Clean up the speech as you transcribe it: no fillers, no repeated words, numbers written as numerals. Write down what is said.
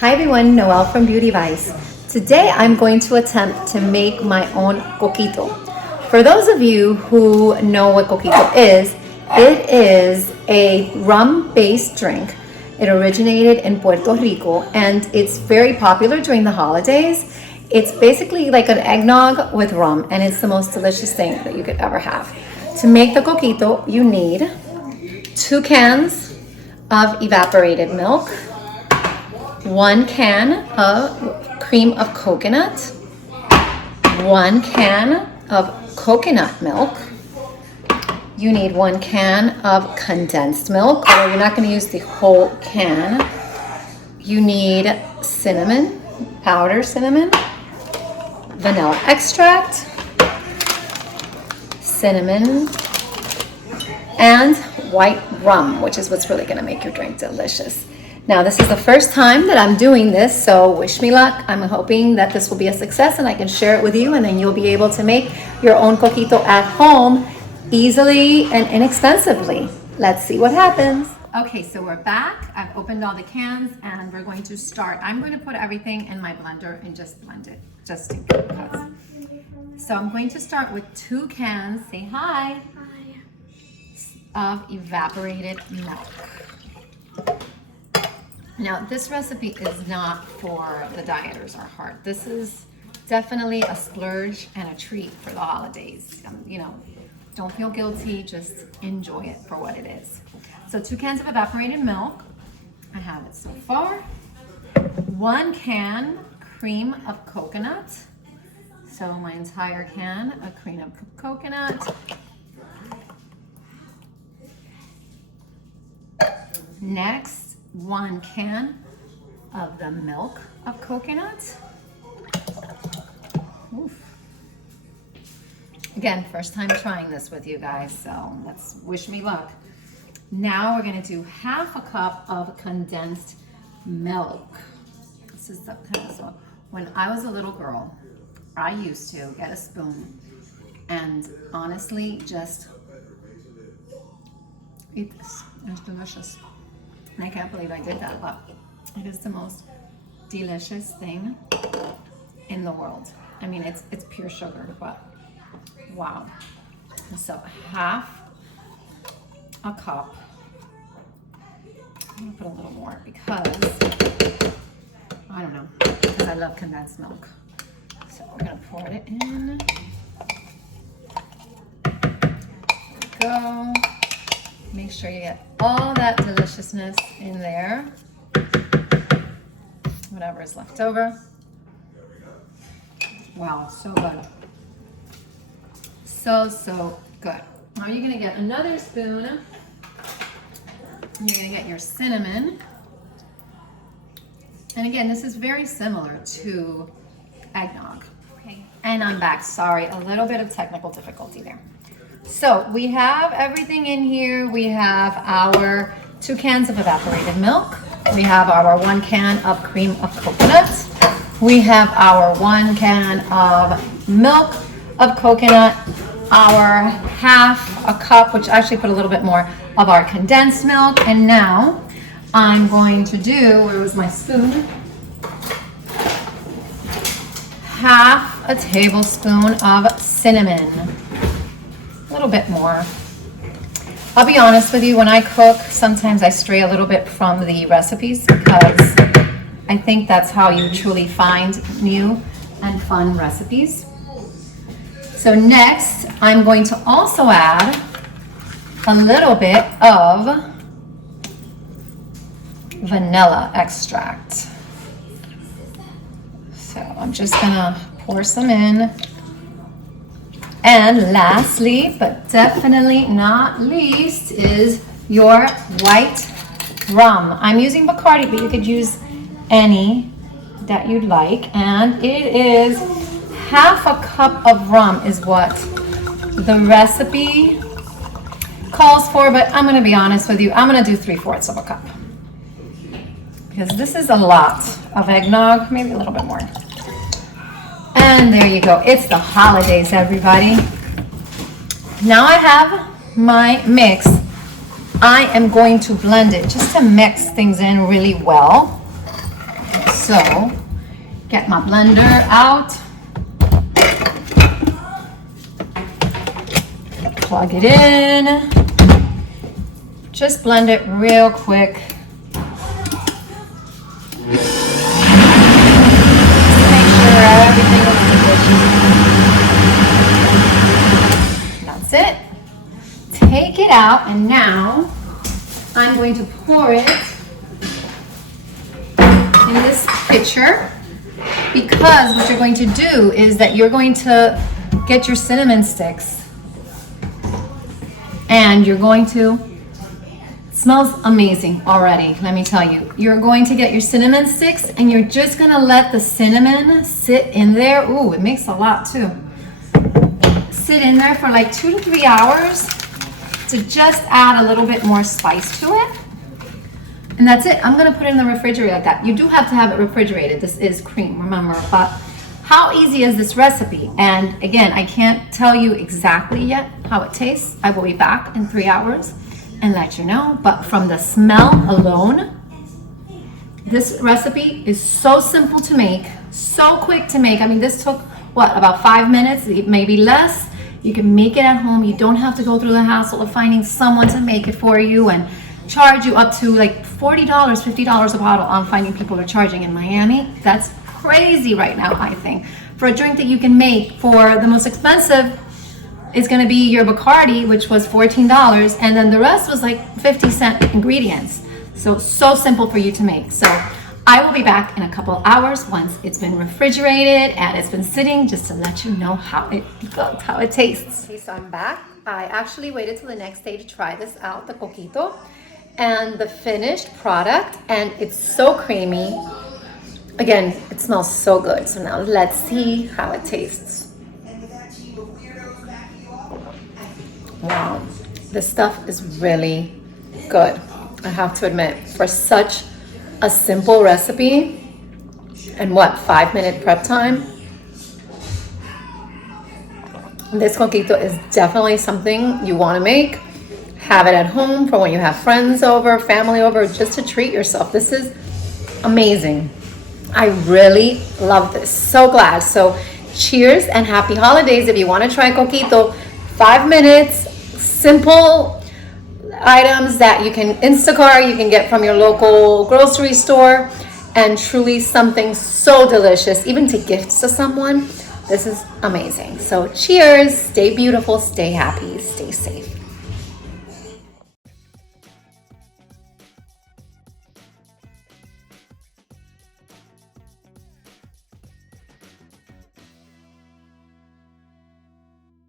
Hi everyone, Noelle from Beauty Vice. Today I'm going to attempt to make my own coquito. For those of you who know what coquito is, it is a rum-based drink. It originated in Puerto Rico and it's very popular during the holidays. It's basically like an eggnog with rum and it's the most delicious thing that you could ever have. To make the coquito, you need 2 cans of evaporated milk, 1 can of cream of coconut, 1 can of coconut milk. You need 1 can of condensed milk, although you're not going to use the whole can. You need cinnamon, powdered cinnamon, vanilla extract, cinnamon, and white rum, which is what's really going to make your drink delicious. Now, this is the first time that I'm doing this, so wish me luck. I'm hoping that this will be a success and I can share it with you, and then you'll be able to make your own coquito at home easily and inexpensively. Let's see what happens. Okay, so we're back. I've opened all the cans and we're going to start. I'm going to put everything in my blender and just blend it, just in case. So I'm going to start with 2 cans, say hi, of evaporated milk. Now, this recipe is not for the dieters or heart. This is definitely a splurge and a treat for the holidays. You know, don't feel guilty, just enjoy it for what it is. So 2 cans of evaporated milk. I have it so far. 1 can cream of coconut. So my entire can of cream of coconut. Next, 1 can of the milk of coconut. Oof. Again, first time trying this with you guys, so let's wish me luck. Now we're going to do 1/2 cup of condensed milk. This is the kind of, so when I was a little girl, I used to get a spoon and honestly just eat this. It's delicious. And I can't believe I did that, but it is the most delicious thing in the world. I mean, it's pure sugar, but wow. So 1/2 cup. I'm gonna put a little more because, I don't know, because I love condensed milk. So we're gonna pour it in. There we go. Make sure you get all that deliciousness in there. Whatever is left over. Wow, so good. So good. Now you're gonna get another spoon. You're gonna get your cinnamon. And again, this is very similar to eggnog. Okay. And I'm back, sorry, a little bit of technical difficulty there. So we have everything in here. We have our 2 cans of evaporated milk. We have our 1 can of cream of coconut. We have our 1 can of milk of coconut, our 1/2 cup, which I actually put a little bit more, of our condensed milk. And now I'm going to do, where was my spoon? 1/2 tablespoon of cinnamon. A little bit more. I'll be honest with you, when I cook, sometimes I stray a little bit from the recipes because I think that's how you truly find new and fun recipes. So next, I'm going to also add a little bit of vanilla extract. So I'm just gonna pour some in. And lastly, but definitely not least, is your white rum. I'm using Bacardi, but you could use any that you'd like. And it is 1/2 cup of rum is what the recipe calls for, but I'm gonna be honest with you, I'm gonna do 3/4 of a cup. Because this is a lot of eggnog, maybe a little bit more. And there you go. It's the holidays, everybody. Now I have my mix. I am going to blend it just to mix things in really well. So, get my blender out. Plug it in. Just blend it real quick. Just to make sure everything looks delicious. That's it. Take it out, and now I'm going to pour it in this pitcher, because what you're going to do is that you're going to get your cinnamon sticks, and you're going to, it smells amazing already, let me tell you. You're going to get your cinnamon sticks, and you're just gonna let the cinnamon sit in there. Ooh, it makes a lot too. Sit in there for like 2 to 3 hours to just add a little bit more spice to it. And that's it. I'm gonna put it in the refrigerator like that. You do have to have it refrigerated. This is cream, remember. But how easy is this recipe? And again, I can't tell you exactly yet how it tastes. I will be back in 3 hours and let you know. But from the smell alone, this recipe is so simple to make, so quick to make. I mean, this took, what, about 5 minutes, maybe less. You can make it at home. You don't have to go through the hassle of finding someone to make it for you and charge you up to like $40, $50 a bottle. I'm finding people are charging in Miami. That's crazy right now, I think. For a drink that you can make for the most expensive is going to be your Bacardi, which was $14, and then the rest was like 50-cent ingredients. So simple for you to make. So I will be back in a couple hours once it's been refrigerated and it's been sitting, just to let you know how it looked, how it tastes. Okay, so I'm back. I actually waited till the next day to try this out, the Coquito, and the finished product, and it's so creamy. Again, it smells so good. So now let's see how it tastes. Wow, this stuff is really good, I have to admit. For such a simple recipe, and what, 5-minute prep time? This Coquito is definitely something you want to make. Have it at home for when you have friends over, family over, just to treat yourself. This is amazing. I really love this. So glad. So cheers and happy holidays. If you want to try Coquito, 5 minutes, simple items that you can Instacart, you can get from your local grocery store, and truly something so delicious, even to gift to someone. This is amazing. So cheers, stay beautiful, stay happy, stay safe.